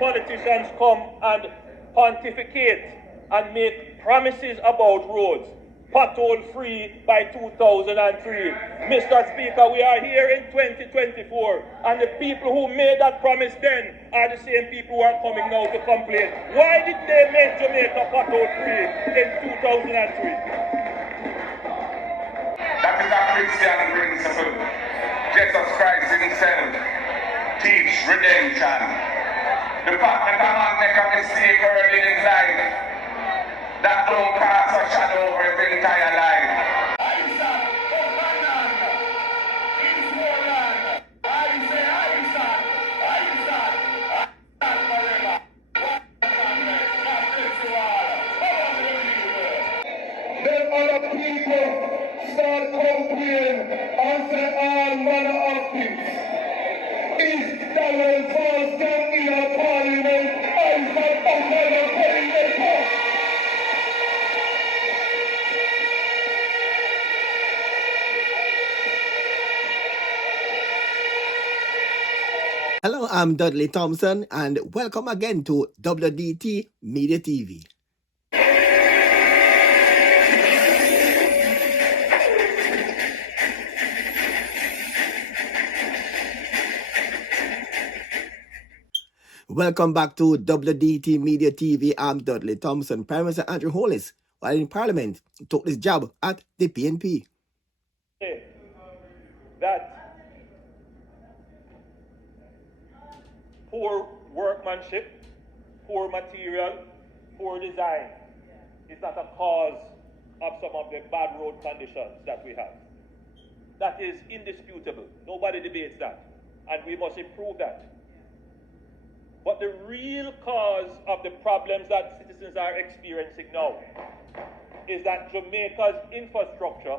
politicians come and pontificate and make promises about roads, pothole free by 2003. Mr. Speaker, we are here in 2024, and the people who made that promise then are the same people who are coming now to complain. Why did they make Jamaica pothole free in 2003? That is a Christian principle. Jesus Christ himself teach redemption. The fact that a man make a mistake early in his life, that don't cast a shadow over his entire life. Isat, Buchanan, is your land. I say Isat, Isat, Isat forever. God bless you all. Come on, people. Then other people start complaining and say all manner of things. Is Daryl Thompson in a parliament? Isat Buchanan telling the talk. Hello, I'm Dudley Thompson, and welcome again to WDT Media TV. Welcome back to WDT Media TV. I'm Dudley Thompson. Prime Minister Andrew Holness, while in Parliament, took this job at the PNP. That poor workmanship, poor material, poor design is not a cause of some of the bad road conditions that we have. That is indisputable. Nobody debates that. And we must improve that. But the real cause of the problems that citizens are experiencing now is that Jamaica's infrastructure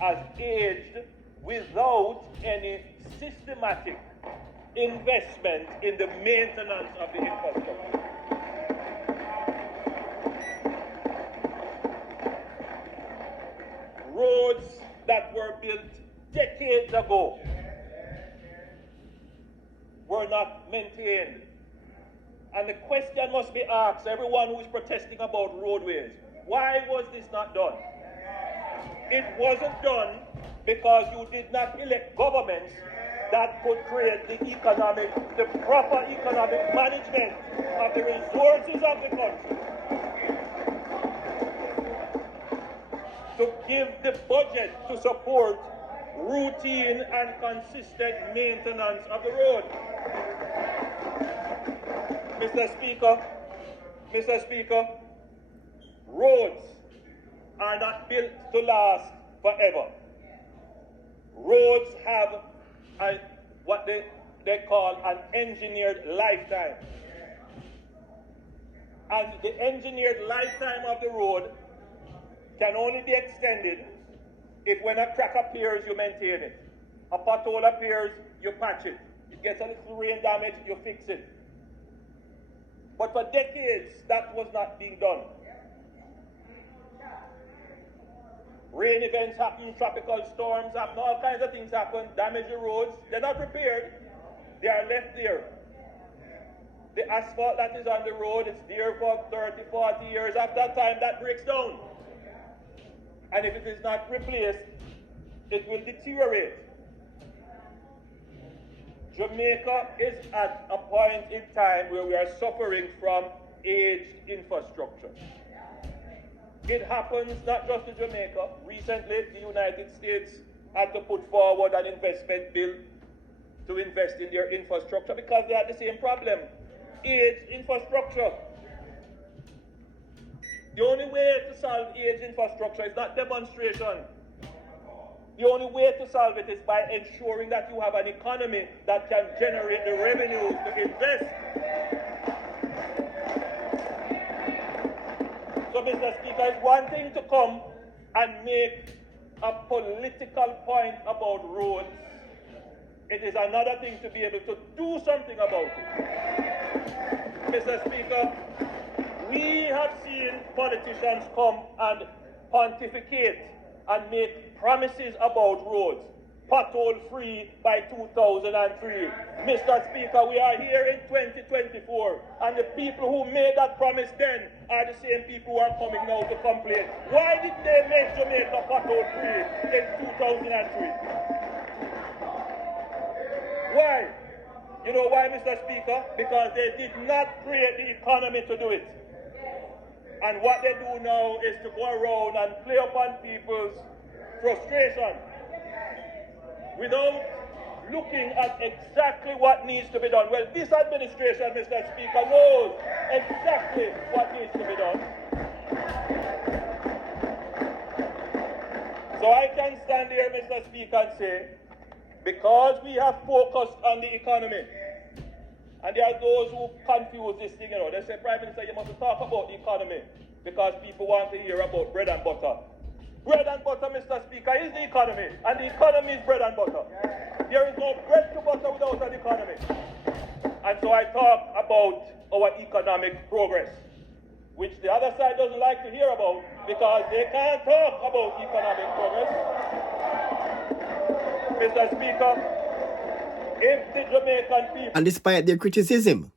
has aged without any systematic investment in the maintenance of the infrastructure. Roads that were built decades ago were not maintained. And the question must be asked, everyone who is protesting about roadways, why was this not done? It wasn't done because you did not elect governments that could create the proper economic management of the resources of the country, to give the budget to support routine and consistent maintenance of the road. Mr. Speaker, roads are not built to last forever. Roads have what they call an engineered lifetime. And the engineered lifetime of the road can only be extended if when a crack appears, you maintain it. A pothole appears, you patch it. It gets a little rain damage, you fix it. But for decades, that was not being done. Rain events happen, tropical storms happen, all kinds of things happen, damage the roads. They're not repaired, they are left there. The asphalt that is on the road is there for 30, 40 years. After that time, that breaks down. And if it is not replaced, it will deteriorate. Jamaica is at a point in time where we are suffering from aged infrastructure. It happens not just in Jamaica. Recently, the United States had to put forward an investment bill to invest in their infrastructure because they had the same problem. Aged infrastructure. The only way to solve aged infrastructure is not demonstration. The only way to solve it is by ensuring that you have an economy that can generate the revenues to invest. So, Mr. Speaker, it's one thing to come and make a political point about roads. It is another thing to be able to do something about it. Mr. Speaker, we have seen politicians come and pontificate and make promises about roads, pothole free by 2003. Mr. Speaker, we are here in 2024, and the people who made that promise then are the same people who are coming now to complain. Why did they make Jamaica pothole free in 2003? Why? You know why, Mr. Speaker? Because they did not create the economy to do it. And what they do now is to go around and play upon people's frustration without looking at exactly what needs to be done. Well, this administration, Mr. Speaker, knows exactly what needs to be done. So I can stand here, Mr. Speaker, and say, because we have focused on the economy, and there are those who confuse this thing, they say, Prime Minister, you must talk about the economy because people want to hear about bread and butter. Bread and butter, Mr. Speaker, is the economy, and the economy is bread and butter. There is no bread to butter without an economy. And so I talk about our economic progress, which the other side doesn't like to hear about because they can't talk about economic progress. Mr. Speaker, if the Jamaican people... And despite their criticism,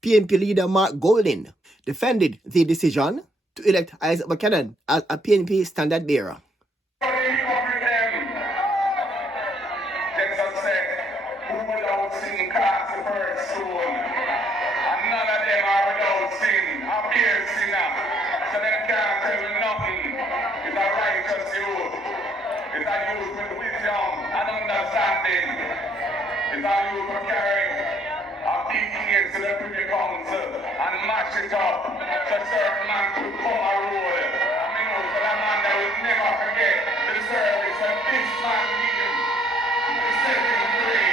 PNP leader Mark Golding defended the decision to elect Isat Buchanan as a PNP standard bearer. It's our youth for carrying our PTA to the Privy Council and mash it up so certain man could come a road. I mean, for that man that will never forget the service that this man gave to set him free.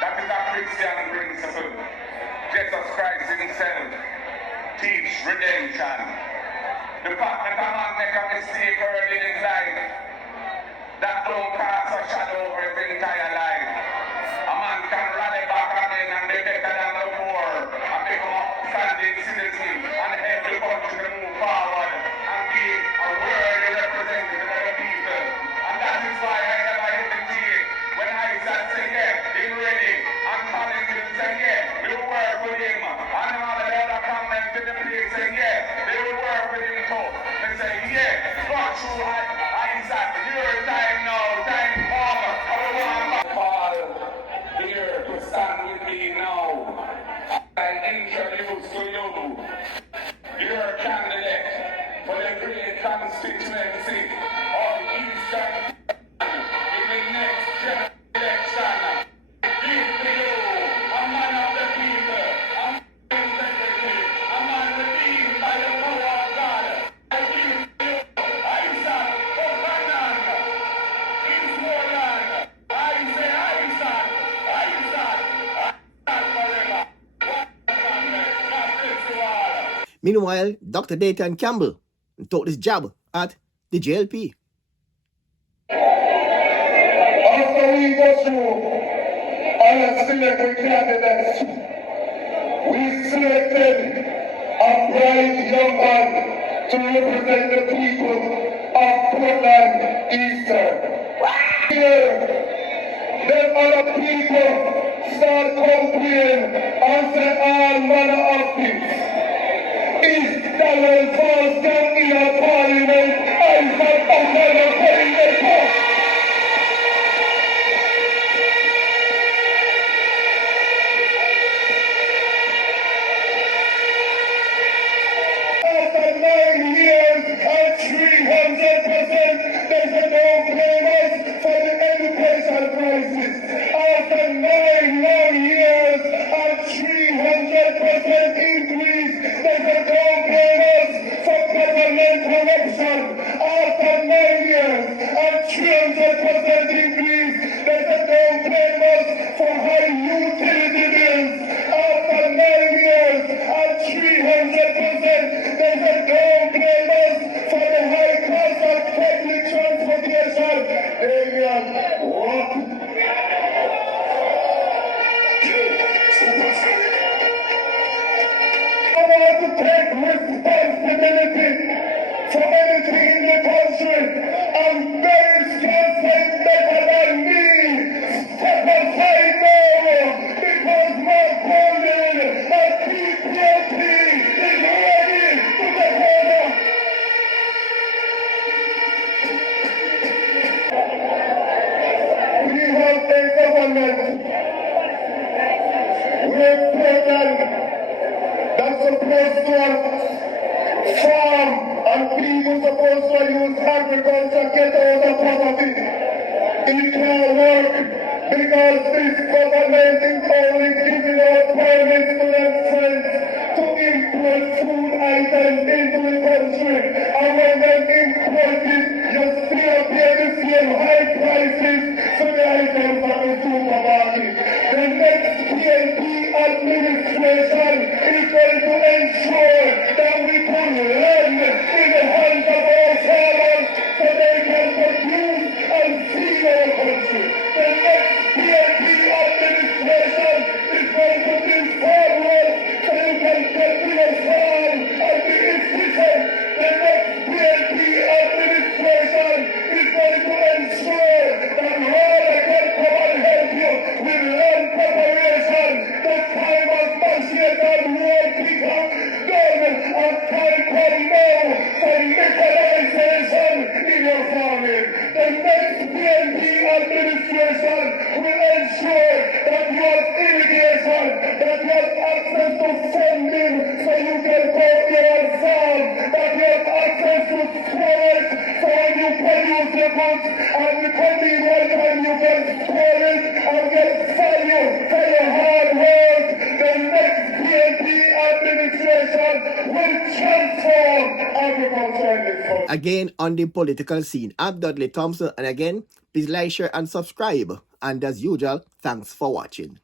That is a Christian principle. Jesus Christ himself teach redemption. The fact that a man make a mistake early in his life, that don't cast a shadow over his entire life. A man can rally back again and be better than before and become an outstanding citizen and help the country to move forward and be a worthy representative of the people. And that is why I never hesitate when Isat say yeah, he's ready, and Collins will say yeah, we'll work with him. And all the other comments in the place say yeah, they will work with him too. They say yeah, got through Isat, your time now, time over. Paul here to stand with me now and introduce to you your candidate for the great constituency of Eastern in the next general election. Give to you a man of the people, a man of integrity, a man redeemed by the power of God. I give to you Isat Buchanan, Eastmoreland. I say Isat, Isat, Isat forever. God bless you all. Meanwhile, Dr. Dayan Campbell took his job at the JLP. After we go through our selected candidates, we selected a bright young man to represent the people of Portland Eastern. Here, then other people start complaining and say all manner of things. Is Daryl falls down in a parliament? Isat Buchanan putting the post. After 9 years and 300%, they said don't blame us for the education crisis. After 9 long years and 300% increase, they said don't blame us for government corruption. After 9 years and 300% increase, they said don't blame us for high utility bills. After 9 years and 300%, they said don't blame us for the high cost of public transportation. Dayan, what? I want to take responsibility for anything in the country. I'm very strong, better than PNP is ready to take over. We have a government with Buchanan that's supposed to farm and people supposed to use agriculture get out of poverty. It can't work because this government is only giving out permits to their friends to import food items into the country. And when they import it, you still pay the same high prices for the items at the supermarket. The next PNP administration is going to ensure that we put land in the hands of our farmers so they can produce and feed our country. The next PNP administration is going to build farm roads so you can get to your farm and be efficient. The next PNP administration is going to ensure that Rwanda can come and help you with land preparation. The time of machine and road picker done and time come now for mechanization in your farming. The next PNP administration will ensure that you have irrigation, that you have access to funding so you can go there and farm, that you have access to storage so when you produce your goods and you come in one time you can store it and get value for your hard work. The next PNP administration will transform agriculture in this country. Again on the political scene, I'm Dudley Thompson, and again, please like, share, and subscribe. And as usual, thanks for watching.